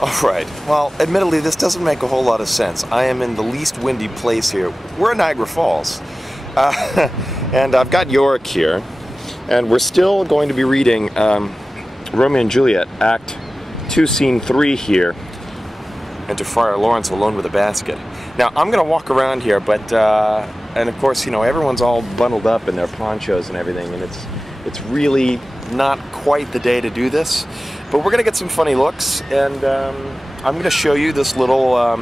Alright, well, admittedly, this doesn't make a whole lot of sense. I am in the least windy place here. We're in Niagara Falls. And I've got Yorick here, and we're still going to be reading Romeo and Juliet, Act 2, Scene 3 here, into Friar Lawrence alone with a basket. Now, I'm going to walk around here, but, and of course, you know, everyone's all bundled up in their ponchos and everything, and it's really not quite the day to do this. But we're going to get some funny looks, and I'm going to show you this little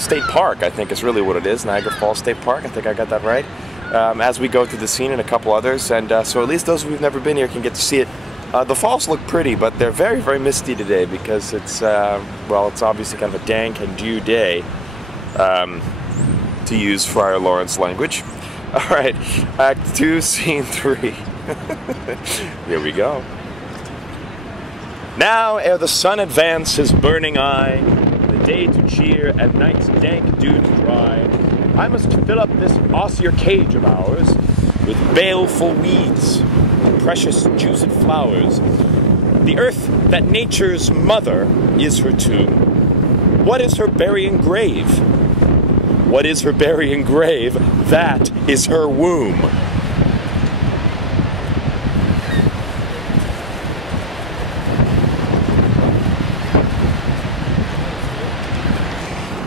state park, I think is really what it is, Niagara Falls State Park. I think I got that right. As we go through the scene and a couple others, and so at least those who've never been here can get to see it. The falls look pretty, but they're very, very misty today because it's, well, it's obviously kind of a dank and dew day, to use Friar Lawrence language. All right, Act 2, Scene 3. Here we go. Now, ere the sun advance his burning eye, the day to cheer and night's dank dew to dry, I must fill up this osier cage of ours with baleful weeds and precious juiced flowers. The earth that nature's mother is her tomb. What is her burying grave? What is her burying grave? That is her womb.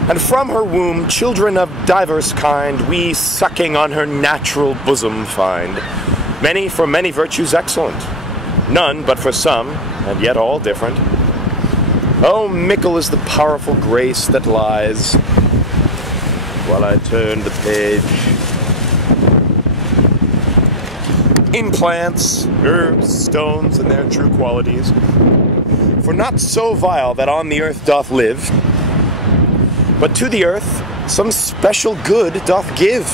And from her womb, children of diverse kind, we sucking on her natural bosom find. Many for many virtues excellent, none but for some, and yet all different. Oh, mickle is the powerful grace that lies, while I turn the page, in plants, herbs, stones, and their true qualities. For not so vile that on the earth doth live, but to the earth some special good doth give.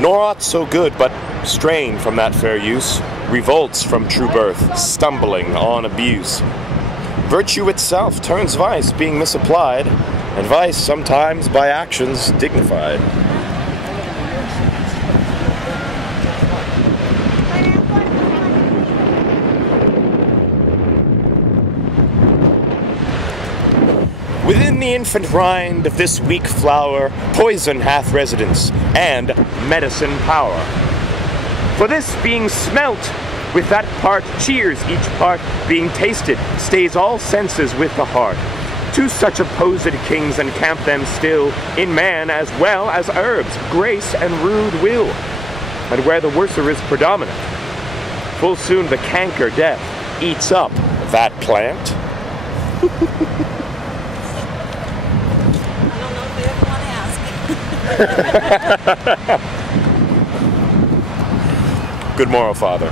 Nor aught so good, but strain from that fair use, revolts from true birth, stumbling on abuse. Virtue itself turns vice, being misapplied, and vice sometimes by actions dignified. Within the infant rind of this weak flower, poison hath residence, and medicine power. For this being smelt, with that part cheers each part, being tasted, stays all senses with the heart. To such opposed kings encamp them still, in man as well as herbs, grace and rude will. And where the worser is predominant, full soon the canker death eats up that plant. Good morrow, Father.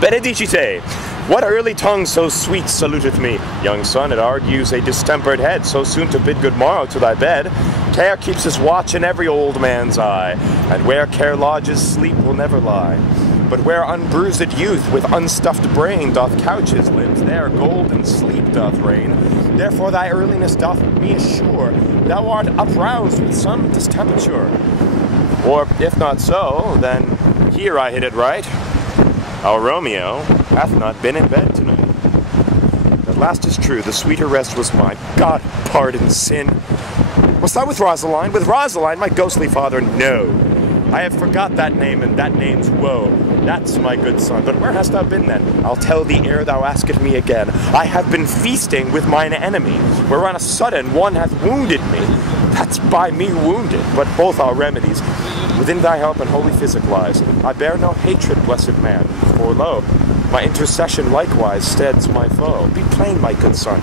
Benedicite! What early tongue so sweet saluteth me? Young son, it argues a distempered head, so soon to bid good morrow to thy bed. Care keeps his watch in every old man's eye, and where care lodges, sleep will never lie. But where unbruised youth with unstuffed brain doth couch his limbs, there golden sleep doth reign. Therefore thy earliness doth me assure thou art uproused with some distemperature. Or if not so, then here I hit it right. Our Romeo hath not been in bed tonight. At last is true, the sweeter rest was mine. God pardon sin. Was thou with Rosaline? With Rosaline, my ghostly father? No. I have forgot that name, and that name's woe. That's my good son. But where hast thou been then? I'll tell thee ere thou askest me again. I have been feasting with mine enemy, where on a sudden one hath wounded me. That's by me wounded, but both are remedies. Within thy help and holy physic lies. I bear no hatred, blessed man, for lo, my intercession likewise steads my foe. Be plain, my good son,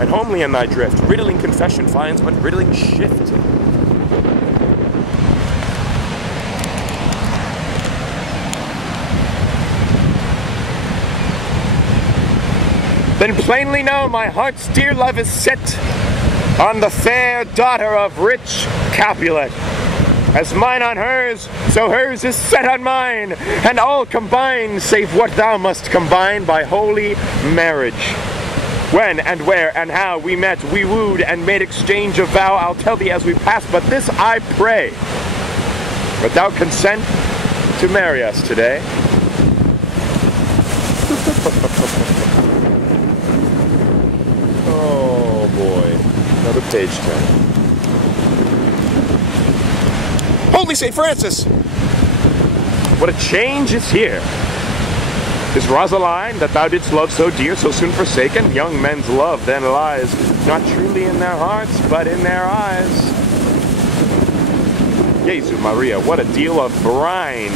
and homely in thy drift. Riddling confession finds but riddling shift. Then plainly know my heart's dear love is set on the fair daughter of rich Capulet. As mine on hers, so hers is set on mine, and all combined, save what thou must combine by holy marriage. When and where and how we met, we wooed and made exchange of vow, I'll tell thee as we pass, but this I pray. Wilt thou consent to marry us today? Oh boy, another page turn. Holy St. Francis! What a change is here! Is Rosaline, that thou didst love so dear, so soon forsaken? Young men's love then lies, not truly in their hearts, but in their eyes. Jesu Maria, what a deal of brine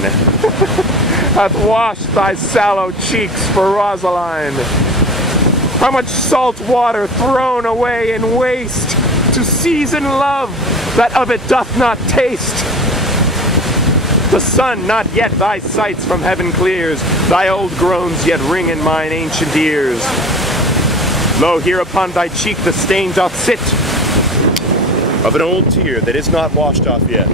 hath washed thy sallow cheeks for Rosaline. How much salt water thrown away in waste to season love that of it doth not taste. The sun not yet thy sights from heaven clears, thy old groans yet ring in mine ancient ears. Lo, here upon thy cheek the stain doth sit of an old tear that is not washed off yet.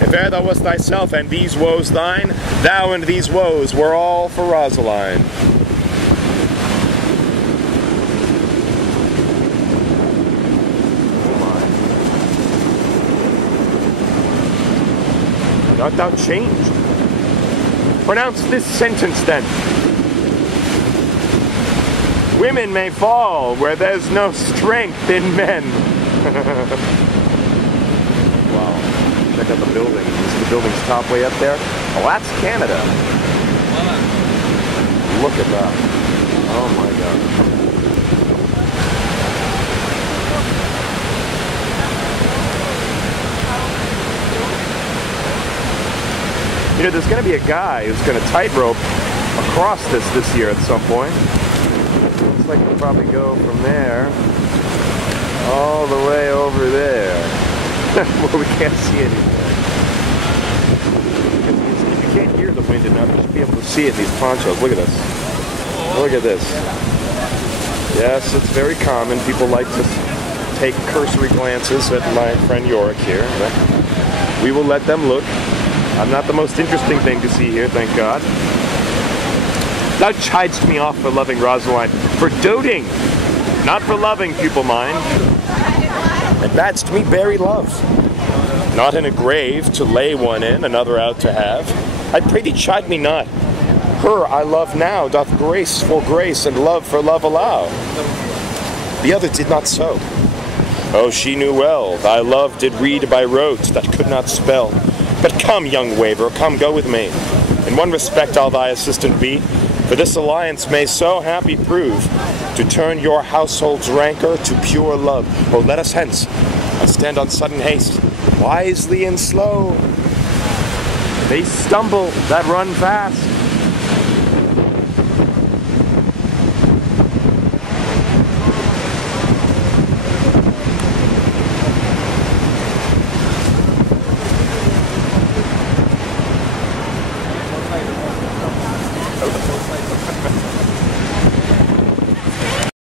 If e'er thou wast thyself and these woes thine, thou and these woes were all for Rosaline. Art thou changed? Pronounce this sentence then. Women may fall where there's no strength in men. Wow. Check out the building. Is the building's top way up there? Oh, that's Canada. Look at that. Oh my God. You know, there's going to be a guy who's going to tightrope across this year at some point. Looks like we'll probably go from there all the way over there, where we can't see anything. If you can't hear the wind enough, you should be able to see it in these ponchos. Look at this. Look at this. Yes, it's very common. People like to take cursory glances at my friend Yorick here, but we will let them look. I'm not the most interesting thing to see here, thank God. Thou chidest me off for loving Rosaline, for doting, not for loving, pupil mine. And badst me bury love, not in a grave to lay one in, another out to have. I pray thee chide me not. Her I love now doth grace for grace and love for love allow. The other did not so. Oh, she knew well, thy love did read by rotes that could not spell. But come, young waver, come go with me. In one respect I'll thy assistant be, for this alliance may so happy prove, to turn your household's rancor to pure love. Oh, let us hence. I stand on sudden haste, wisely and slow. They stumble that run fast.